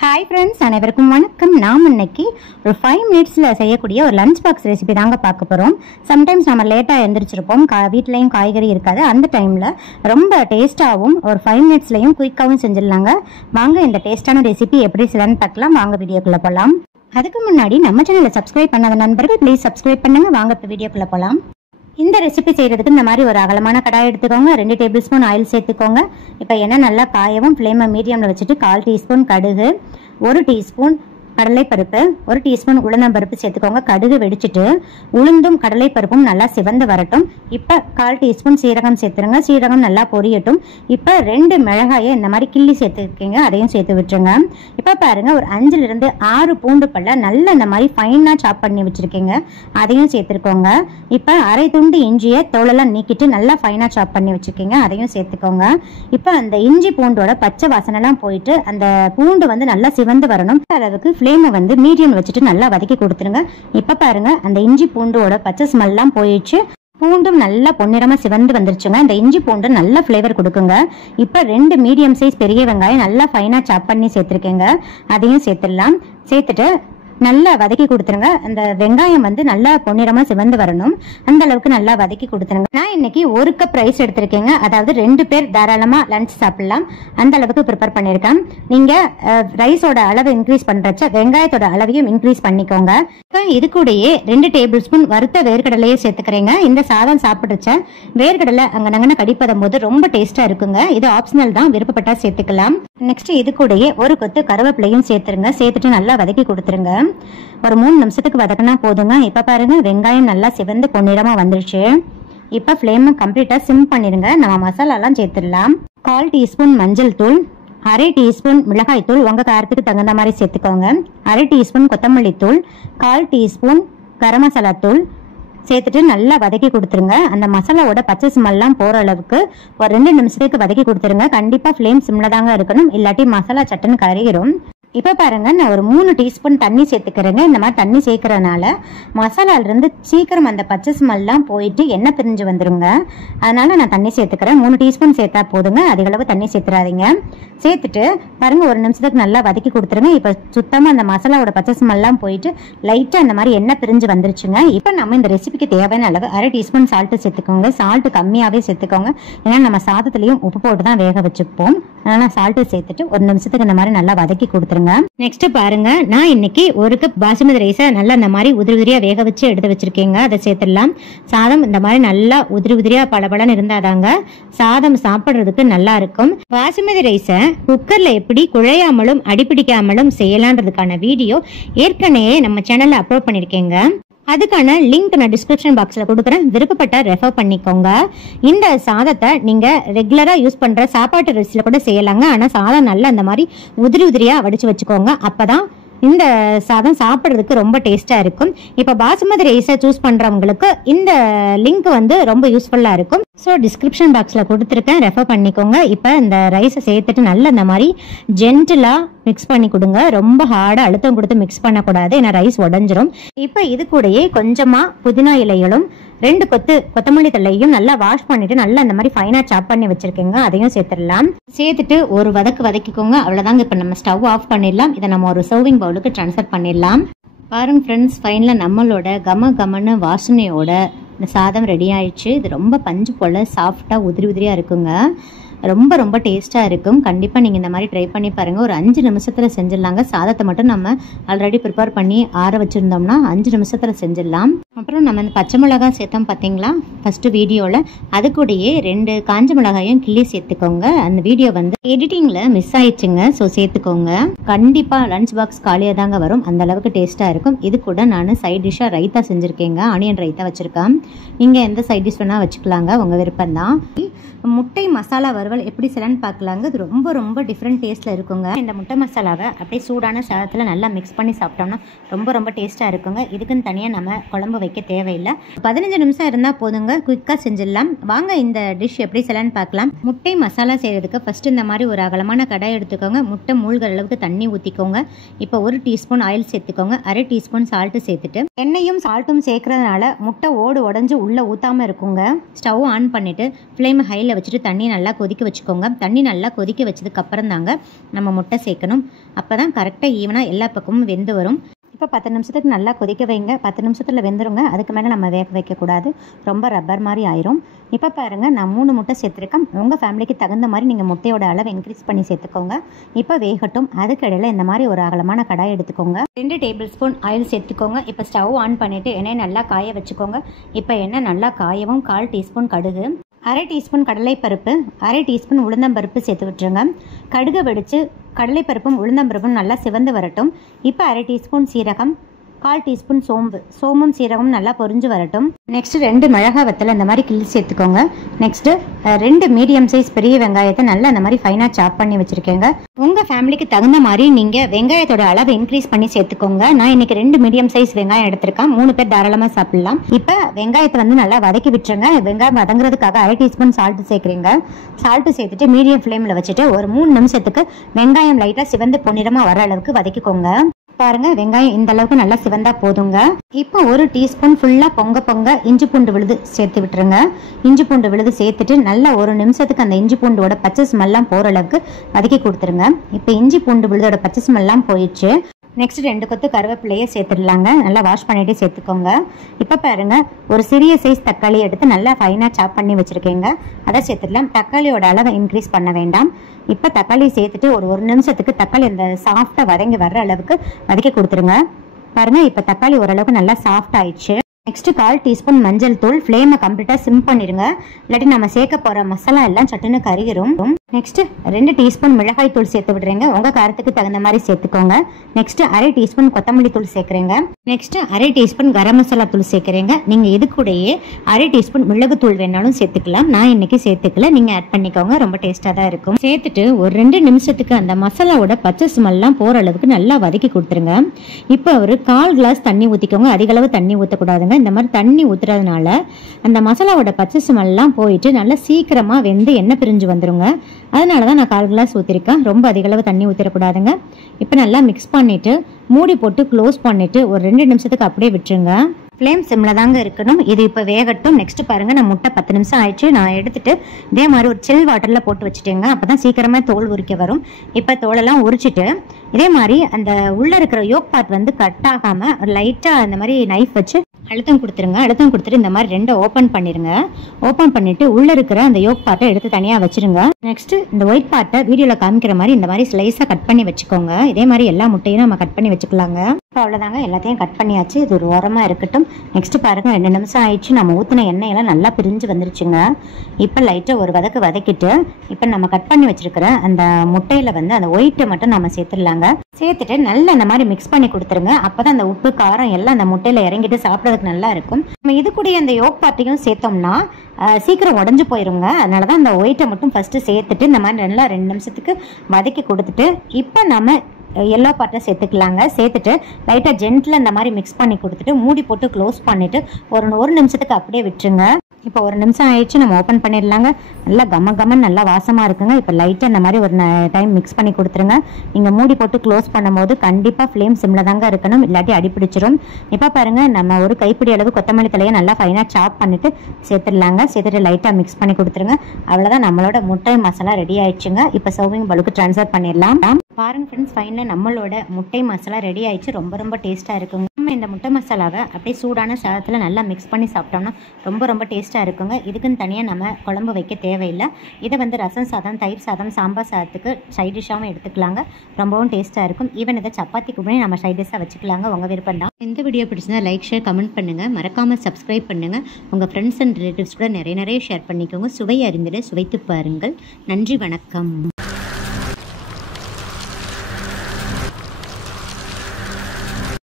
Hi friends, அனைவருக்கும் வணக்கம். நாம் இன்னைக்கு ஒரு 5 மினிட்ஸில் செய்யக்கூடிய ஒரு லஞ்ச் பாக்ஸ் ரெசிபி தாங்க பார்க்க போகிறோம். சம்டைம்ஸ் நம்ம லேட்டாக எழுந்திரிச்சிருப்போம், வீட்லேயும் காய்கறி இருக்காது. அந்த டைமில் ரொம்ப டேஸ்ட்டாகவும் ஒரு 5 மினிட்ஸ்லையும் குயிக்காகவும் செஞ்சிடலாங்க. வாங்க இந்த டேஸ்ட்டான ரெசிபி எப்படி செய்யலான்னு பார்க்கலாம். வாங்க வீடியோக்குள்ளே போகலாம். அதுக்கு முன்னாடி நம்ம சேனலை சப்ஸ்கிரைப் பண்ணாத நண்பர்கள் ப்ளீஸ் சப்ஸ்கிரைப் பண்ணுங்கள். வாங்க இப்போ வீடியோக்குள்ளே போகலாம். இந்த ரெசிபி செய்கிறதுக்கு இந்த மாதிரி ஒரு அகலமான கடாய் எடுத்துக்கோங்க. 2 டேபிள் ஸ்பூன் ஆயில் சேர்த்துக்கோங்க. இப்போ எண்ணெய் நல்லா காயவும் ஃப்ளேமை மீடியமில் வச்சுட்டு 1/4 டீஸ்பூன் கடுகு, 1 டீஸ்பூன் கடலைப்பருப்பு, 1 டீஸ்பூன் உளுந்தம்பருப்பு சேர்த்துக்கோங்க. கடுகு வெடிச்சிட்டு உளுந்தும் கடலைப்பருப்பும் நல்லா சிவந்து வரட்டும். இப்போ 1/4 டீஸ்பூன் சீரகம் சேர்த்துருங்க. சீரகம் நல்லா பொரியட்டும். இப்போ 2 மிளகாயை இந்த மாதிரி கிள்ளி சேர்த்துருக்கீங்க, அதையும் சேர்த்து விட்டுருங்க. இப்போ பாருங்க, ஒரு 5லிருந்து 6 பூண்டு பல்ல நல்லா இந்த மாதிரி ஃபைனாக சாப் பண்ணி வச்சுருக்கீங்க, அதையும் சேர்த்துருக்கோங்க. இப்போ அரை துண்டு இஞ்சியை தோலெல்லாம் நீக்கிட்டு நல்லா ஃபைனாக சாப் பண்ணி வச்சுருக்கீங்க, அதையும் சேர்த்துக்கோங்க. இப்போ அந்த இஞ்சி பூண்டோட பச்சை வாசனைலாம் போயிட்டு அந்த பூண்டு வந்து நல்லா சிவந்து வரணும். அளவுக்கு ஃப்ளேமை வந்து மீடியம் வச்சுட்டு நல்லா வதக்கி கொடுத்துருங்க. இப்போ பாருங்க, அந்த இஞ்சி பூண்டோட பச்சை ஸ்மெல்லாம் போயிடுச்சு, பூண்டும் நல்லா பொன்னிறமா சிவந்து வந்துருச்சுங்க. இந்த இஞ்சி பூண்டு நல்ல ஃப்ளேவர் கொடுக்குங்க. இப்போ 2 மீடியம் சைஸ் பெரிய வெங்காயம் நல்லா ஃபைனாக சாப் பண்ணி சேர்த்துருக்கேங்க, அதையும் சேர்த்துடலாம். சேர்த்துட்டு நல்லா வதக்கி கொடுத்துருங்க. அந்த வெங்காயம் வந்து நல்லா பொன்னிறமா சிவந்து வரணும், அந்த அளவுக்கு நல்லா வதக்கி கொடுத்துருங்க. நான் இன்னைக்கு 1 கப் ரைஸ் எடுத்திருக்கேங்க, அதாவது 2 பேர் தாராளமா லஞ்ச் சாப்பிடலாம், அந்த அளவுக்கு ப்ரிப்பேர் பண்ணியிருக்கேன். நீங்க ரைஸோட அளவு இன்க்ரீஸ் பண்றச்ச வெங்காயத்தோட அளவையும் இன்க்ரீஸ் பண்ணிக்கோங்க. இப்போ இது கூடயே 2 டேபிள் ஸ்பூன் வறுத்த வேர்க்கடலையே சேர்த்துக்கிறேங்க. இந்த சாதம் சாப்பிடுச்ச வேர்க்கடலை அங்கனங்கன கடிப்பதும் போது ரொம்ப டேஸ்டா இருக்குங்க. இது ஆப்ஷனல் தான், விருப்பப்பட்டா சேர்த்துக்கலாம். நெக்ஸ்ட் இது கூடயே 1 கொத்து கருவேப்பிலையும் சேர்த்துருங்க. சேர்த்துட்டு நல்லா வதக்கி கொடுத்துருங்க. ஒரு 3 நிமிஷத்துக்கு வதக்கினா போதுங்க. இப்ப பாருங்க, வெங்காயம் நல்லா சிவந்து பொன்னிறமா வந்துருச்சு. இப்ப ஃப்ளேமை கம்ப்ளீட்டா சிம் பண்ணிருங்க. நம்ம மசாலாலாம் சேர்த்துடலாம். 1/4 டீஸ்பூன் மஞ்சள் தூள், 1/2 டீஸ்பூன் மிளகாய் தூள், உங்க காரத்துக்கு தகுந்த மாதிரி சேர்த்துக்கோங்க. 1/2 டீஸ்பூன் கொத்தமல்லி தூள், 1/4 டீஸ்பூன் கரம் மசாலா தூள் சேர்த்துட்டு நல்லா வதக்கி கொடுத்துருங்க. அந்த மசாலாவோட பச்சை ஸ்மெல்லாம் போற அளவுக்கு ஒரு 2 நிமிஷத்துக்கு வதக்கி கொடுத்துருங்க. கண்டிப்பா ஃப்ளேம் சிம்ல தாங்க இருக்கணும், இல்லாட்டி மசாலா சட்டுன்னு கருகிரும். இப்போ பாருங்க, நான் ஒரு 3 டீஸ்பூன் தண்ணி சேர்த்துக்கிறேங்க. இந்த மாதிரி தண்ணி சேர்க்கறதுனால மசாலாலிருந்து சீக்கிரம் அந்த பச்சை ஸ்மெல்லாம் போயிட்டு எண்ணெய் பிரிஞ்சு வந்துருங்க. அதனால நான் தண்ணி சேர்த்துக்கிறேன். 3 டீஸ்பூன் சேர்த்தா போதுங்க, அதிக அளவு தண்ணி சேர்த்துறாதீங்க. சேர்த்துட்டு பாருங்க, 1 நிமிஷத்துக்கு நல்லா வதக்கி கொடுத்துருங்க. இப்போ சுத்தமாக அந்த மசாலாவோட பச்சை ஸ்மெல்லாம் போயிட்டு லைட்டாக அந்த மாதிரி எண்ணெய் பிரிஞ்சு வந்துருச்சுங்க. இப்போ நம்ம இந்த ரெசிபிக்கு தேவையான அளவு 1/2 டீஸ்பூன் சால்ட்டு சேர்த்துக்கோங்க. சால்ட்டு கம்மியாகவே சேர்த்துக்கோங்க, ஏன்னா நம்ம சாதத்துலையும் உப்பு போட்டு தான் வேக வச்சுப்போம். அதனால் சால்ட்டு சேர்த்துட்டு 1 நிமிஷத்துக்கு இந்த மாதிரி நல்லா வதக்கி கொடுத்துருங்க. நெக்ஸ்ட் பாருங்க, நான் இன்னைக்கு 1 கப் பாசுமதி ரைஸை நல்லா இந்த மாதிரி உதிரி உதிரியா வேக வச்சு எடுத்து வச்சிருக்கேங்க, அதை சேர்த்துடலாம். சாதம் இந்த மாதிரி நல்லா உதிரி உதிரியா பளபளன்னு இருந்தாதாங்க சாதம் சாப்பிட்றதுக்கு நல்லா இருக்கும். பாசுமதி ரைஸை குக்கர்ல எப்படி குழையாமலும் அடிப்பிடிக்காமலும் செய்யலான்றதுக்கான வீடியோ ஏற்கனவே நம்ம சேனல்ல அப்லோட் பண்ணிருக்கேங்க. அதுக்கான லிங்க் நான் டிஸ்கிரிப்ஷன் பாக்ஸ்ல கொடுக்குறேன், விருப்பப்பட்ட ரெஃபர் பண்ணிக்கோங்க. இந்த சாதத்தை நீங்க ரெகுலரா யூஸ் பண்ற சாப்பாட்டு ரைஸ்ல கூட செய்யலாங்க. ஆனா சாதம் நல்லா அந்த மாதிரி உதிரி உதிரியா வடிச்சு வச்சுக்கோங்க, அப்பதான் இந்த சாதம் சாப்பிட்றதுக்கு ரொம்ப டேஸ்ட்டாக இருக்கும். இப்போ பாசுமதி ரைஸை சூஸ் பண்ணுறவங்களுக்கு இந்த லிங்க் வந்து ரொம்ப யூஸ்ஃபுல்லாக இருக்கும். ஸோ டிஸ்கிரிப்ஷன் பாக்ஸில் கொடுத்துருக்கேன், ரெஃபர் பண்ணிக்கோங்க. இப்போ இந்த ரைஸை சேர்த்துட்டு நல்லா இந்த மாதிரி ஜென்டிலாக மிக்ஸ் பண்ணி கொடுங்க. ரொம்ப ஹார்டாக அழுத்தம் கொடுத்து மிக்ஸ் பண்ணக்கூடாது, ஏன்னா ரைஸ் உடஞ்சிரும். இப்போ இது கூடயே கொஞ்சமாக புதினா இலைகளும் 2 கொத்து கொத்தமல்லி தழையும் நல்லா வாஷ் பண்ணிட்டு நல்லா இந்த மாதிரி ஃபைனாக சாப் பண்ணி வச்சிருக்கேங்க, அதையும் சேர்த்துடலாம். சேர்த்துட்டு ஒரு வதக்கிக்கோங்க. அவ்வளோதாங்க. இப்போ நம்ம ஸ்டவ் ஆஃப் பண்ணிடலாம். இதை நம்ம ஒரு சர்விங் பவுலுக்கு ட்ரான்ஸ்ஃபர் பண்ணிடலாம். பாருங்க ஃப்ரெண்ட்ஸ், ஃபைனலாக நம்மளோட கமன்னு வாசனையோட இந்த சாதம் ரெடி ஆயிடுச்சு. இது ரொம்ப பஞ்சு போல் சாஃப்டாக உதிரி உதிரியாக இருக்குங்க, ரொம்ப ரொம்ப டேஸ்ட்டாக இருக்கும். கண்டிப்பாக நீங்கள் இந்த மாதிரி ட்ரை பண்ணி பாருங்கள். ஒரு 5 நிமிஷத்தில் செஞ்சிடலாங்க. சாதத்தை மட்டும் நம்ம ஆல்ரெடி ப்ரிப்பேர் பண்ணி ஆற வச்சுருந்தோம்னா 5 நிமிஷத்தில் செஞ்சிடலாம். அப்புறம் நம்ம இந்த பச்சை மிளகாய் சேர்த்தோம் பார்த்தீங்களா ஃபஸ்ட்டு வீடியோவில், அது கூடயே 2 காஞ்ச மிளகாயும் கிள்ளி சேர்த்துக்கோங்க. அந்த வீடியோ வந்து எடிட்டிங்கில் மிஸ் ஆயிடுச்சுங்க, ஸோ சேர்த்துக்கோங்க. கண்டிப்பாக லஞ்ச் பாக்ஸ் காலியாக தாங்க வரும், அந்த அளவுக்கு டேஸ்ட்டாக இருக்கும். இது கூட நான் சைட் டிஷ்ஷாக ரைத்தா செஞ்சுருக்கேங்க, ஆனியன் ரைத்தா வச்சுருக்கேன். நீங்கள் எந்த சைட் டிஷ் வேணால் வச்சுக்கலாங்க, உங்கள் விருப்பம் தான். முட்டை மசாலா வறுவல் எப்படி செய்யலான்னு பார்க்கலாங்க. இது ரொம்ப ரொம்ப டிஃப்ரெண்ட் டேஸ்ட்டில் இருக்குங்க. இந்த முட்டை மசாலாவை அப்படியே சூடான சாதத்தில் நல்லா மிக்ஸ் பண்ணி சாப்பிட்டோம்னா ரொம்ப ரொம்ப டேஸ்ட்டாக இருக்குங்க. இதுக்குன்னு தனியாக நம்ம குழம்பு வைக்க தேவையில்லை. 15 நிமிஷம் இருந்தால் போதுங்க, குயிக்காக செஞ்சிடலாம். வாங்க இந்த டிஷ் எப்படி செய்யலான்னு பார்க்கலாம். முட்டை மசாலா செய்கிறதுக்கு ஃபஸ்ட்டு இந்த மாதிரி ஒரு அகலமான கடாய் எடுத்துக்கோங்க. முட்டை மூழ்கிற அளவுக்கு தண்ணி ஊற்றிக்கோங்க. இப்போ 1 டீஸ்பூன் ஆயில் சேர்த்துக்கோங்க. 1/2 டீஸ்பூன் சால்ட்டு சேர்த்துட்டு எண்ணெயும் சால்ட்டும் சேர்க்கறதுனால முட்டை ஓடு உடஞ்சி உள்ளே ஊற்றாமல் இருக்குங்க. ஸ்டவ் ஆன் பண்ணிவிட்டு ஃப்ளேம் ஹையில் வச்சுட்டு தண்ணி நல்லா கொதிக்க கொதிக்க வச்சுக்கோங்க. தண்ணி நல்லா கொதிக்க வச்சதுக்கப்புறம் தாங்க நம்ம முட்டை சேர்க்கணும். அப்போ தான் கரெக்டாக ஈவனாக எல்லா பக்கமும் வெந்து வரும். இப்போ 10 நிமிஷத்துக்கு நல்லா கொதிக்க வைங்க. 10 நிமிஷத்தில் வெந்துருங்க. அதுக்கு மேலே நம்ம வேக வைக்கக்கூடாது, ரொம்ப ரப்பர் மாதிரி ஆயிரும். இப்போ பாருங்கள், நான் 3 முட்டை சேர்த்துருக்கேன். உங்கள் ஃபேமிலிக்கு தகுந்த மாதிரி நீங்கள் முட்டையோட அளவு இன்க்ரீஸ் பண்ணி சேர்த்துக்கோங்க. இப்போ வேகட்டும். அதுக்கிடையில் இந்த மாதிரி ஒரு அகலமான கடாய் எடுத்துக்கோங்க. 2 டேபிள் ஸ்பூன் ஆயில் சேர்த்துக்கோங்க. இப்போ ஸ்டவ் ஆன் பண்ணிவிட்டு எண்ணெய் நல்லா காய வச்சுக்கோங்க. இப்போ எண்ணெய் நல்லா காயவும் 1/4 டீஸ்பூன் கடுகு, 1/2 டீஸ்பூன் கடலைப்பருப்பு, 1/2 டீஸ்பூன் உளுந்தம்பருப்பு சேர்த்து விட்டுருங்க. கடுகு வெடித்து கடலைப்பருப்பும் உளுந்தம்பருப்பும் நல்லா சிவந்து வரட்டும். இப்போ 1/2 டீஸ்பூன் சீரகம், 1/4 டீஸ்பூன் சோம்பும் சீரகமும் நல்லா பொரிஞ்சு வரட்டும். நெக்ஸ்ட் 2 மிளகாய் வத்தலை இந்த மாதிரி கிள்ளி சேர்த்துக்கோங்க. நெக்ஸ்ட்டு 2 மீடியம் சைஸ் பெரிய வெங்காயத்தை நல்லா இந்த மாதிரி ஃபைனாக சாப் பண்ணி வச்சுருக்கேங்க. உங்கள் ஃபேமிலிக்கு தகுந்த மாதிரி நீங்கள் வெங்காயத்தோட அளவை இன்க்ரீஸ் பண்ணி சேர்த்துக்கோங்க. நான் இன்றைக்கி 2 மீடியம் சைஸ் வெங்காயம் எடுத்திருக்கேன். 3 பேர் தாராளமாக சாப்பிடலாம். இப்போ வெங்காயத்தை வந்து நல்லா வதக்கி விட்டுருங்க. வெங்காயம் வதங்குறதுக்காக 1/2 டீஸ்பூன் சால்ட்டு சேர்க்குறீங்க. சால்ட்டு சேர்த்துட்டு மீடியம் ஃப்ளேமில் வச்சுட்டு ஒரு 3 நிமிஷத்துக்கு வெங்காயம் லைட்டாக சிவந்து பொன்னிறமாக வர அளவுக்கு வதக்கிக்கோங்க. பாருங்க, வெங்காயம் இந்த அளவுக்கு நல்லா சிவந்தா போதுங்க. இப்போ 1 டீஸ்பூன் ஃபுல்லாக பொங்க இஞ்சி பூண்டு விழுது சேர்த்து விட்டுருங்க. இஞ்சி பூண்டு விழுது சேர்த்துட்டு நல்லா 1 நிமிஷத்துக்கு அந்த இஞ்சி பூண்டோட பச்சை ஸ்மெல்லாம் போகிற அளவுக்கு வதக்கி கொடுத்துருங்க. இப்போ இஞ்சி பூண்டு விழுதோட பச்சை ஸ்மெல்லாம் போயிடுச்சு. நெக்ஸ்ட் 2 கொத்து கருவேப்பிலையே சேர்த்துடலாங்க. நல்லா வாஷ் பண்ணிட்டு சேர்த்துக்கோங்க. இப்போ பாருங்க, ஒரு சிறிய சைஸ் தக்காளி எடுத்து நல்லா ஃபைனாக சாப் பண்ணி வச்சுருக்கேங்க. அதை சேர்த்துடலாம். தக்காளியோட அளவை இன்க்ரீஸ் பண்ண வேண்டாம். இப்போ தக்காளி சேர்த்துட்டு ஒரு நிமிஷத்துக்கு தக்காளி அந்த சாஃப்டாக வதங்கி வர்ற அளவுக்கு வதக்கி கொடுத்துருங்க. பாருங்க, இப்போ தக்காளி ஓரளவுக்கு நல்லா சாஃப்ட் ஆயிடுச்சு. நெக்ஸ்ட் 1/4 டீஸ்பூன் மஞ்சள் தூள். ஃப்ளேமை கம்ப்ளீட்டாக சிம் பண்ணிடுங்க, இல்லாட்டி நம்ம சேர்க்க போகிற மசாலா எல்லாம் சட்டுன்னு கருகிரும். நெக்ஸ்ட் 2 டீஸ்பூன் மிளகாய் தூள் சேர்த்து விடுறேங்க. உங்கள் காரத்துக்கு தகுந்த மாதிரி சேர்த்துக்கோங்க. நெக்ஸ்ட் 1/2 டீஸ்பூன் கொத்தமல்லி தூள் சேர்க்குறேங்க. நெக்ஸ்ட் 1/2 டீஸ்பூன் கரம் மசாலா தூள் சேர்க்குறேங்க. நீங்கள் இது கூடயே 1/2 டீஸ்பூன் மிளகுத்தூள் வேணாலும் சேர்த்துக்கலாம். நான் இன்னைக்கு சேர்த்துக்கல, நீங்கள் ஆட் பண்ணிக்கோங்க. ரொம்ப டேஸ்ட்டாக தான் இருக்கும். சேர்த்துட்டு ஒரு 2 நிமிஷத்துக்கு அந்த மசாலாவோட பச்சை ஸ்மெல்லாம் போகிற அளவுக்கு நல்லா வதக்கி கொடுத்துருங்க. இப்போ ஒரு 1/4 கிளாஸ் தண்ணி ஊற்றிக்கோங்க. அதிக அளவு தண்ணி ஊற்றக்கூடாதுங்க. இந்த மாதிரி தண்ணி ஊற்றுறதுனால அந்த மசாலாவோட பச்சை ஸ்மெல்லாம் போயிட்டு நல்லா சீக்கிரமாக வெந்து எண்ணெய் பிரிஞ்சு வந்துருங்க. அதனால தான் நான் 1/4 கிளாஸ் ஊற்றிருக்கேன். ரொம்ப அதிக அளவு தண்ணி ஊற்றிடக்கூடாதுங்க. இப்போ நல்லா மிக்ஸ் பண்ணிவிட்டு மூடி போட்டு க்ளோஸ் பண்ணிவிட்டு ஒரு 2 நிமிஷத்துக்கு அப்படியே விட்டுருங்க. ஃப்ளேம் சிம்மில் தாங்க இருக்கணும். இது இப்போ வேகட்டும். நெக்ஸ்ட் பாருங்கள், நான் முட்டை 10 நிமிஷம் ஆயிடுச்சு. நான் எடுத்துட்டு இதே மாதிரி ஒரு சில் வாட்டரில் போட்டு வச்சுட்டேங்க. அப்போ தான் சீக்கிரமாக தோல் உரிக்க வரும். இப்போ தோலெல்லாம் உரிச்சிட்டு இதே மாதிரி அந்த உள்ளே இருக்கிற யோக் பார்ட் வந்து கட் ஆகாமல் லைட்டாக அந்த மாதிரி நைஃப் வச்சு அழுத்தம் கொடுத்துருங்க. அழுத்தம் கொடுத்துட்டு இந்த மாதிரி 2 ஓப்பன் பண்ணிடுங்க. ஓப்பன் பண்ணிவிட்டு உள்ளே இருக்கிற அந்த யோக் பார்ட்டை எடுத்து தனியாக வச்சுருங்க. நெக்ஸ்ட்டு இந்த ஒயிட் பார்ட்டை வீடியோவில் காமிக்கிற மாதிரி இந்த மாதிரி ஸ்லைஸாக கட் பண்ணி வச்சுக்கோங்க. இதே மாதிரி எல்லா முட்டையும் நம்ம கட் பண்ணி வச்சுக்கலாங்க. இப்போ அவ்வளோதாங்க, எல்லாத்தையும் கட் பண்ணியாச்சு. இது ஒரு ஓரமாக இருக்கட்டும். நெக்ஸ்ட் பாருங்கள், 2 நிமிஷம் ஆயிடுச்சு. நம்ம ஊற்றின எண்ணெயெல்லாம் நல்லா பிரிஞ்சு வந்துருச்சுங்க. இப்போ லைட்டாக ஒரு வதக்கிட்டு இப்போ நம்ம கட் பண்ணி வச்சிருக்கிற அந்த முட்டையில் வந்து அந்த ஒயிட்டை மட்டும் நம்ம சேர்த்துடலாங்க. சேர்த்துட்டு நல்லா இந்த மாதிரி மிக்ஸ் பண்ணி கொடுத்துருங்க. அப்போ தான் அந்த உப்பு காரம் எல்லாம் அந்த முட்டையில் இறங்கிட்டு சாப்பிட்றதுக்கு நல்லா இருக்கும். நம்ம இது கூட அந்த யோக் பார்ட்டியும் சேர்த்தோம்னா சீக்கிரம் உடஞ்சு போயிருங்க. அதனால தான் அந்த ஒயிட்டை மட்டும் ஃபஸ்ட்டு சேர்த்துட்டு இந்த மாதிரி நல்லா 2 நிமிஷத்துக்கு வதக்கி கொடுத்துட்டு இப்போ நம்ம எல்லோ பார்ட்டை சேர்த்துக்கலாங்க. சேர்த்துட்டு லைட்டாக ஜென்டில் இந்த மாதிரி மிக்ஸ் பண்ணி கொடுத்துட்டு மூடி போட்டு க்ளோஸ் பண்ணிவிட்டு ஒரு நிமிஷத்துக்கு அப்படியே விட்டுருங்க. இப்போ 1 நிமிஷம் ஆயிடுச்சு. நம்ம ஓப்பன் பண்ணிடலாங்க. நல்லா கம்மன் நல்லா வாசமாக இருக்குங்க. இப்போ லைட்டாக இந்த மாதிரி ஒரு டைம் மிக்ஸ் பண்ணி கொடுத்துருங்க. நீங்கள் மூடி போட்டு க்ளோஸ் பண்ணும்போது கண்டிப்பாக ஃப்ளேம் சிம்மில் தாங்க இருக்கணும், இல்லாட்டி அடிப்பிடிச்சிரும். இப்போ பாருங்கள், நம்ம ஒரு கைப்பிடி அளவு கொத்தமல்லி தலையை நல்லா ஃபைனாக சாப் பண்ணிவிட்டு சேர்த்துடலாங்க. சேர்த்துட்டு லைட்டாக மிக்ஸ் பண்ணி கொடுத்துருங்க. அவ்வளோதான், நம்மளோட முட்டை மசாலா ரெடி ஆயிடுச்சுங்க. இப்போ சர்விங் பவுலுக்கு ட்ரான்ஸ்ஃபர் பண்ணிடலாம். பாருங்க ஃப்ரெண்ட்ஸ், ஃபைனலாக நம்மளோட முட்டை மசாலா ரெடி ஆயிடுச்சு. ரொம்ப டேஸ்ட்டாக இருக்குங்க. நம்ம இந்த முட்டை மசாலாவை அப்படியே சூடான சாதத்தில் நல்லா மிக்ஸ் பண்ணி சாப்பிட்டோம்னா ரொம்ப டேஸ்ட்டாக இருக்குங்க. இதுக்குன்னு தனியாக நம்ம குழம்பு வைக்க தேவையில்லை. இதை வந்து ரசம் சாதம், தயிர் சாதம், சாம்பார் சாதத்துக்கு சைட் டிஷ்ஷாகவும் எடுத்துக்கலாங்க. ரொம்பவும் டேஸ்ட்டாக இருக்கும். ஈவன் இதை சப்பாத்திக்கு கூட நம்ம சைட் டிஷ்ஷாக வச்சுக்கலாங்க. உங்கள் விருப்பம் தான். இந்த வீடியோ பிடிச்சிருந்தா லைக், ஷேர், கமெண்ட் பண்ணுங்கள். மறக்காமல் சப்ஸ்கிரைப் பண்ணுங்கள். உங்கள் ஃப்ரெண்ட்ஸ் அண்ட் ரிலேட்டிவ்ஸ் கூட நிறைய ஷேர் பண்ணிக்கோங்க. சுவை அறிந்திட சுவைத்து பாருங்கள். நன்றி, வணக்கம்.